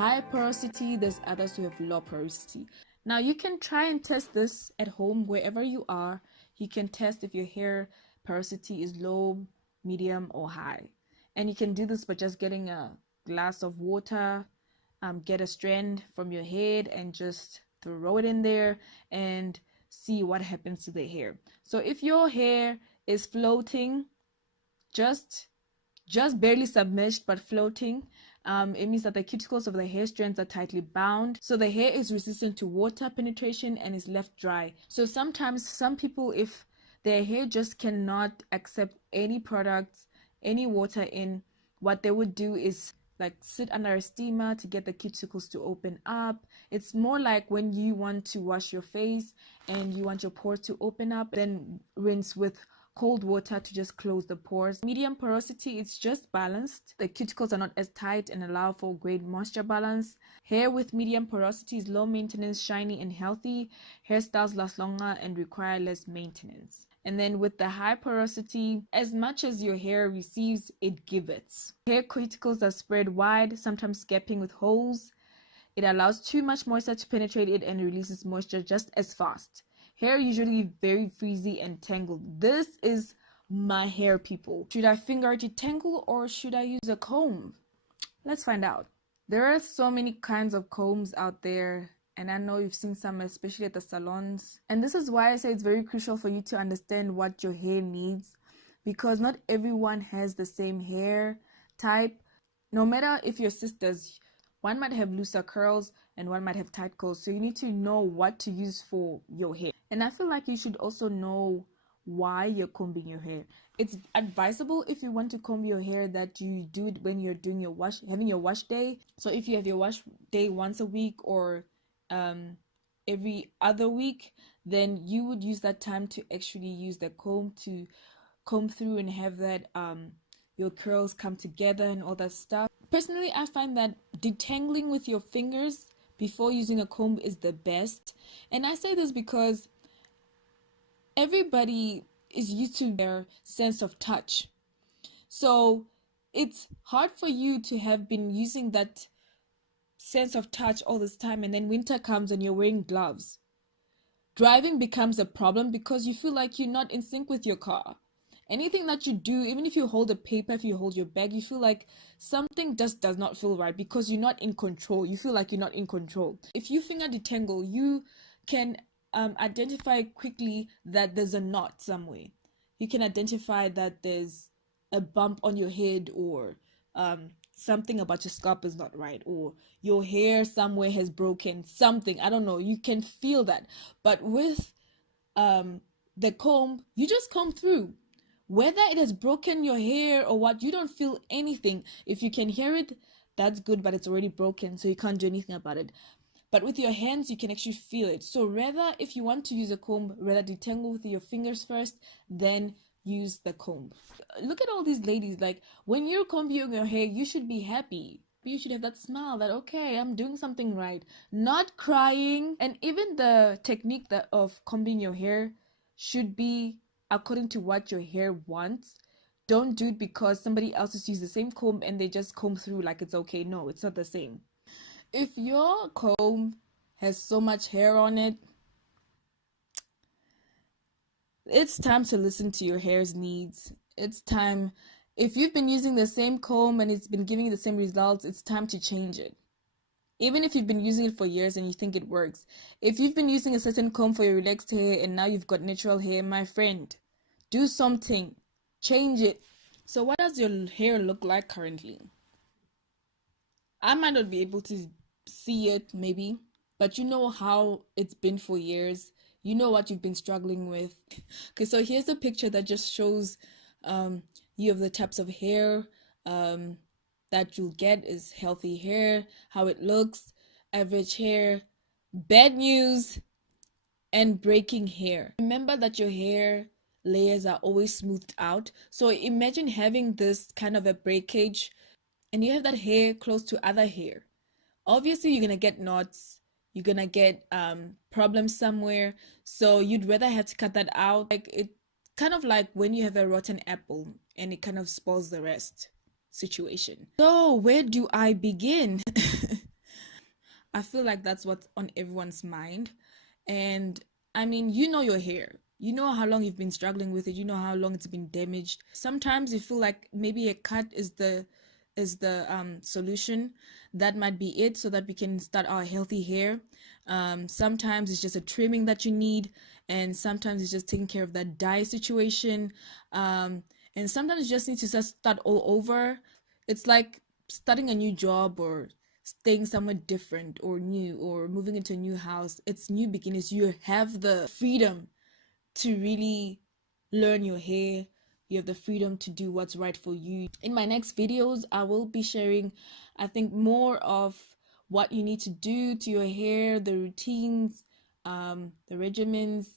high porosity, there's others who have low porosity. Now you can try and test this at home wherever you are. You can test if your hair porosity is low, medium, or high. And you can do this by just getting a glass of water, get a strand from your head and just throw it in there and see what happens to the hair. So if your hair is floating, just barely submerged but floating, it means that the cuticles of the hair strands are tightly bound, so the hair is resistant to water penetration and is left dry. So sometimes some people, if their hair just cannot accept any products, any water in, what they would do is like sit under a steamer to get the cuticles to open up. It's more like when you want to wash your face and you want your pores to open up, then rinse with cold water to just close the pores. Medium porosity, it's just balanced. The cuticles are not as tight and allow for great moisture balance. Hair with medium porosity is low maintenance, shiny and healthy. Hairstyles last longer and require less maintenance. And then with the high porosity, as much as your hair receives, it gives. Hair cuticles are spread wide, sometimes gapping with holes. It allows too much moisture to penetrate it and releases moisture just as fast. Hair usually very frizzy and tangled. This is my hair, people. Should I finger detangle or should I use a comb? Let's find out. There are so many kinds of combs out there, and I know you've seen some, especially at the salons. And this is why I say it's very crucial for you to understand what your hair needs, because not everyone has the same hair type. No matter if you're sisters, one might have looser curls and one might have tight curls, so you need to know what to use for your hair. And I feel like you should also know why you're combing your hair. It's advisable if you want to comb your hair that you do it when you're doing your having your wash day. So if you have your wash day once a week or every other week, then you would use that time to actually use the comb to comb through and have that your curls come together and all that stuff. Personally, I find that detangling with your fingers before using a comb is the best. And I say this because everybody is used to their sense of touch. So it's hard for you to have been using that sense of touch all this time, and then winter comes and you're wearing gloves. Driving becomes a problem because you feel like you're not in sync with your car. Anything that you do, even if you hold a paper, if you hold your bag, you feel like something just does not feel right because you're not in control. You feel like you're not in control. If you finger detangle, you can identify quickly that there's a knot somewhere. You can identify that there's a bump on your head, or something about your scalp is not right, or your hair somewhere has broken, something, I don't know. You can feel that. But with the comb, you just comb through. Whether it has broken your hair or what, you don't feel anything. If you can hear it, that's good, but it's already broken, so you can't do anything about it. But with your hands, you can actually feel it. So rather, if you want to use a comb, rather detangle with your fingers first, then use the comb. Look at all these ladies. Like, when you're combing your hair, you should be happy. You should have that smile that, okay, I'm doing something right. Not crying. And even the technique of combing your hair should be according to what your hair wants. Don't do it because somebody else has used the same comb and they just comb through like it's okay. No, it's not the same. If your comb has so much hair on it, it's time to listen to your hair's needs. It's time. If you've been using the same comb and it's been giving you the same results, it's time to change it. Even if you've been using it for years and you think it works. If you've been using a certain comb for your relaxed hair and now you've got natural hair, my friend, do something. Change it. So what does your hair look like currently? I might not be able to see it maybe, but you know how it's been for years. You know what you've been struggling with. Okay, so here's a picture that just shows you of the types of hair that you'll get is healthy hair, how it looks, average hair, bad news, and breaking hair. Remember that your hair layers are always smoothed out. So imagine having this kind of a breakage and you have that hair close to other hair. Obviously, you're going to get knots. You're going to get problems somewhere. So you'd rather have to cut that out. Like, it kind of like when you have a rotten apple and it kind of spoils the rest situation. So where do I begin? I feel like that's what's on everyone's mind. And I mean, you know your hair. You know how long you've been struggling with it. You know how long it's been damaged. Sometimes you feel like maybe a cut is the solution. That might be it, so that we can start our healthy hair. Sometimes it's just a trimming that you need, and sometimes it's just taking care of that dye situation. And sometimes you just need to just start all over. It's like starting a new job, or staying somewhere different or new, or moving into a new house. It's new beginnings. You have the freedom to really learn your hair. You have the freedom to do what's right for you. In my next videos, I will be sharing, I think, more of what you need to do to your hair, the routines, the regimens,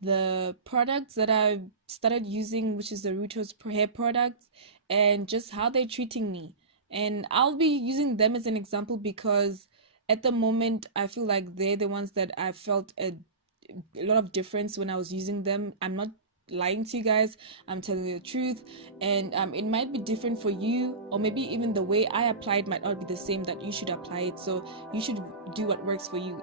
the products that I've started using, which is the Rootos hair products, and just how they're treating me. And I'll be using them as an example because at the moment I feel like they're the ones that I felt a lot of difference when I was using them. I'm not lying to you guys, I'm telling you the truth. And it might be different for you, or maybe even the way I apply it might not be the same that you should apply it. So you should do what works for you.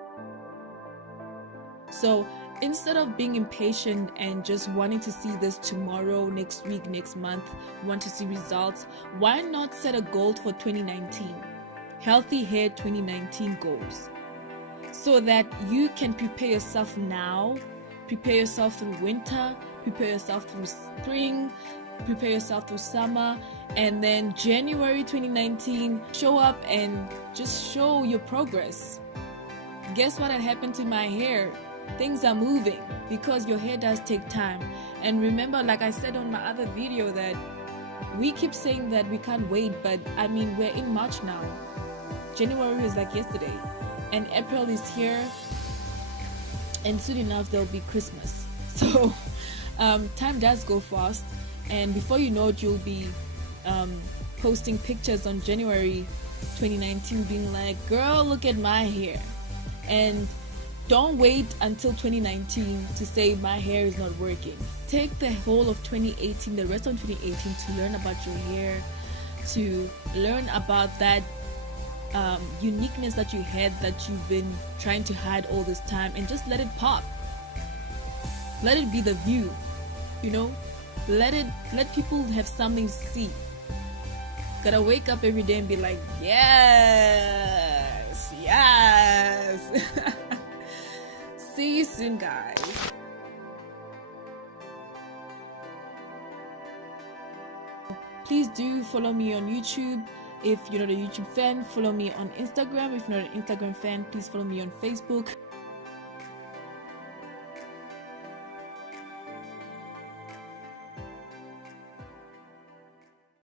So instead of being impatient and just wanting to see this tomorrow, next week, next month, want to see results, why not set a goal for 2019? Healthy hair 2019 goals. So that you can prepare yourself now, prepare yourself through winter, prepare yourself through spring, prepare yourself through summer, and then January 2019, show up and just show your progress. Guess what had happened to my hair? Things are moving, because your hair does take time. And remember, like I said on my other video, that we keep saying that we can't wait, but I mean, we're in March now. January is like yesterday, and April is here, and soon enough there'll be Christmas. So time does go fast, and before you know it, you'll be posting pictures on January 2019 being like, girl, look at my hair. And don't wait until 2019 to say my hair is not working. Take the whole of 2018, the rest of 2018, to learn about your hair, to learn about that uniqueness that you had, that you've been trying to hide all this time, and just let it pop. Let it be the view, let people have something to see. Gotta wake up every day and be like, yes. See you soon, guys. Please do follow me on YouTube. If you're not a YouTube fan, follow me on Instagram. If you're not an Instagram fan, please follow me on Facebook.